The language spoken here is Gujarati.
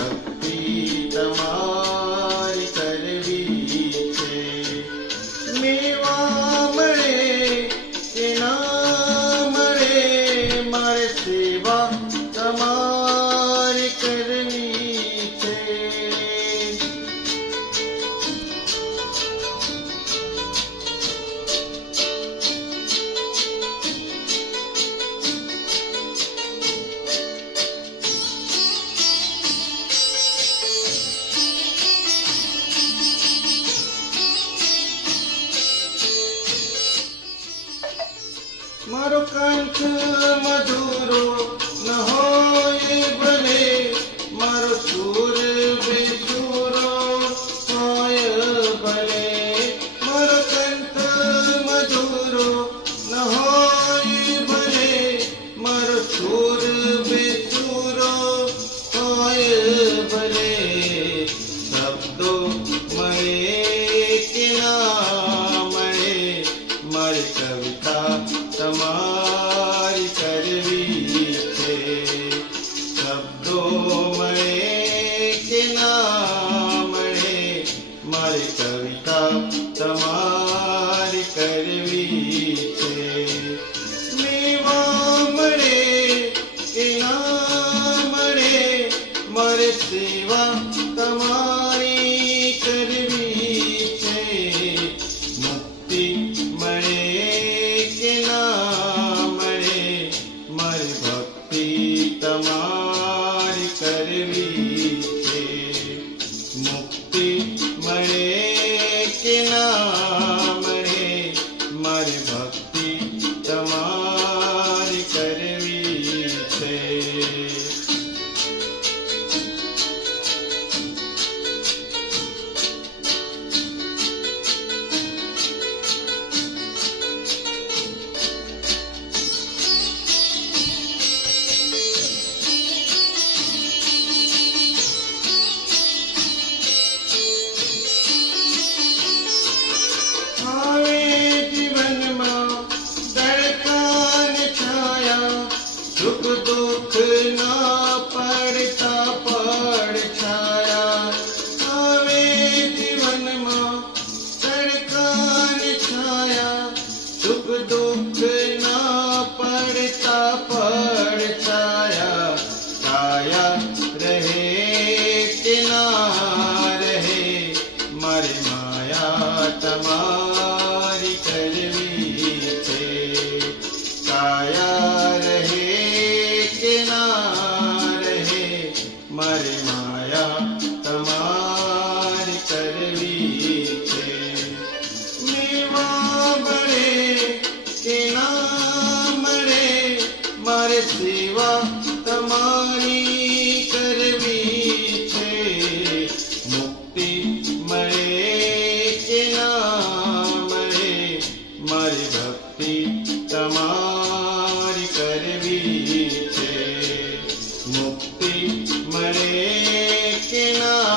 ભક્તિ તમારી કરવી છે. મેવા મળે કે ના મળે, મારે સેવા તમારી કરવી છે. મારો કંઠ મધુરો ન હોય ભલે, મારો સુર બેસુરો હોય ભલે. મારો કંઠ મધુરો ન હોય ભલે, મારો સુર બેસુરો હોય ભલે. શબ્દો મળે કે ના મળે, મારી કવિતા તમારી કરવી છે. શબ્દો મળે કે ના મળે, મારી કવિતા તમારી કરવી છે. મેવા મળે કે ના મળે, મારે સેવા તમારી કરવી છે. મુક્તિ મળે કે ના મળે, મારી ભક્તિ તમારી કરવી છે. મુક્તિ મળે કે ના મળે, મારી ભક્તિ તમારી કરવી છે. સુખ દુઃખ ના પડતા પડછાયા, આવે જીવનમાં તડકાન છાયા. સુખ દુઃખ ના પડતા પડછાયા, છાયા રહે કે ના રહે, મારે માયા તમારી કરવી છે. છાયા રહે કે ના રહે, મારે માયા તમારી કરવી છે. મેવા મળે કે ના મળે, મારે સેવા તમારી કરવી છે. મુક્તિ મળે કે ના મળે, મારી ભક્તિ તમારી કરવી છે. મુક્તિ મળે કે ના